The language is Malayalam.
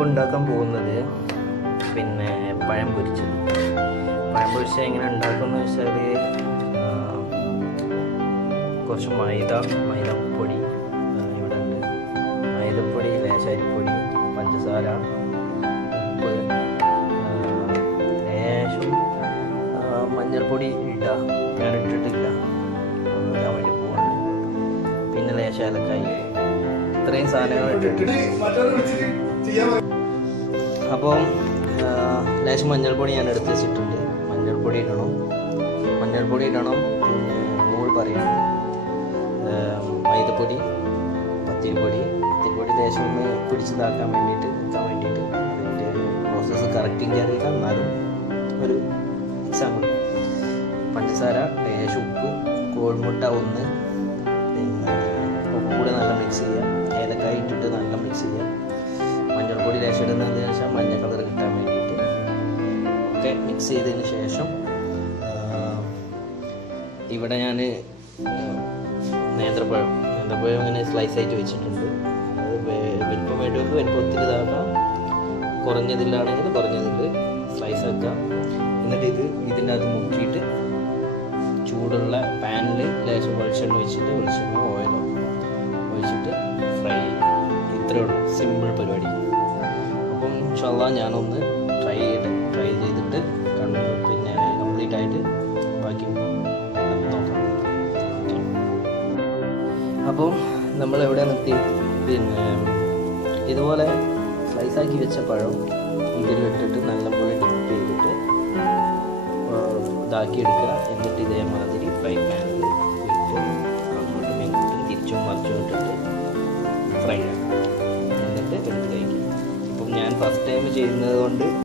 ഞാനിപ്പോൾ ഉണ്ടാക്കാൻ പോകുന്നത് പിന്നെ പഴം പൊരിച്ചത് എങ്ങനെ ഉണ്ടാക്കുമെന്ന് വെച്ചാൽ കുറച്ച് മൈദപ്പൊടി ഇവിടെ ഉണ്ട്. മൈദപ്പൊടി, ലേശരിപ്പൊടി, പഞ്ചസാര, ഉപ്പ്, ലേശം മഞ്ഞൾപ്പൊടി ഇടുക. ഞാൻ ഇട്ടിട്ടില്ല, ഇടാൻ വേണ്ടി പോവാണ്. പിന്നെ ലേശ ഏലക്കായി, ഇത്രയും സാധനങ്ങൾ ഇട്ടിട്ട് അപ്പോൾ ലേശം മഞ്ഞൾപ്പൊടി ഞാൻ എടുത്ത് വെച്ചിട്ടുണ്ട്. മഞ്ഞൾപ്പൊടി ഇടണം. പിന്നെ മോള് പറയാം മൈദപ്പൊടി, പത്തിരിപ്പൊടി ലേശം ഒന്ന് പിടിച്ചതാക്കാൻ വേണ്ടിയിട്ട് നിൽക്കാൻ വേണ്ടിയിട്ട്. അതിൻ്റെ പ്രോസസ്സ് കറക്റ്റ് അറിയില്ല, എന്നാലും ഒരു എക്സാമ്പിൾ. പഞ്ചസാര, ലേശം ഉപ്പ്, കോഴിമുട്ട ഒന്ന്, പിന്നെ ഉപ്പ് കൂടെ നല്ല മിക്സ് ചെയ്യുക. ഏലക്കായ ഇട്ടിട്ട് നല്ല മിക്സ് ചെയ്യുക. മഞ്ഞൾപ്പൊടി ലേശം ഇടുന്നതിന് ശേഷം മഞ്ഞ കളർ കിട്ടാൻ വേണ്ടിയിട്ട് ഒക്കെ മിക്സ് ചെയ്തതിന് ശേഷം ഇവിടെ ഞാൻ നേന്ത്രപ്പഴം ഇങ്ങനെ സ്ലൈസ് ആയിട്ട് വെച്ചിട്ടുണ്ട്. അത് വലിപ്പം വേണ്ടവർക്ക് വലിപ്പത്തിൽ ഇതാക്കാം, കുറഞ്ഞതിലാണെങ്കിൽ കുറഞ്ഞതിൽ സ്ലൈസ് ആക്കാം. എന്നിട്ട് ഇതിൻ്റെ അകത്ത് മുക്കിയിട്ട് ചൂടുള്ള പാനിൽ ലേശം വെളിച്ചെണ്ണ ഓയിലോ ഒഴിച്ചിട്ട് ഫ്രൈ ചെയ്യും. ഇത്രയേ ഉള്ളൂ, സിമ്പിൾ പരിപാടി. അപ്പം ഇൻഷാല്ലാ ഞാനൊന്ന് ട്രൈ ചെയ്തിട്ട് പിന്നെ കംപ്ലീറ്റ് ആയിട്ട് ബാക്കി നോക്കാം. അപ്പോൾ നമ്മൾ എവിടെ നിർത്തി? പിന്നെ ഇതുപോലെ സ്ലൈസാക്കി വെച്ച പഴം ഇതിലിട്ടിട്ട് നല്ലപോലെ ഡിപ്പ് ചെയ്തിട്ട് ഇതാക്കിയെടുക്കുക. എന്നിട്ട് ഇതേമാതിരി ഫ്രൈ പാനിൽ ഇട്ട് അങ്ങോട്ടും ഇങ്ങോട്ടും തിരിച്ചും മറിച്ചും ഇട്ടിട്ട് ഫ്രൈ ആക്കുക. എന്നിട്ട് എടുത്ത് കഴിക്കും. ഇപ്പം ഞാൻ ഫസ്റ്റ് ടൈം ചെയ്യുന്നത് കൊണ്ട്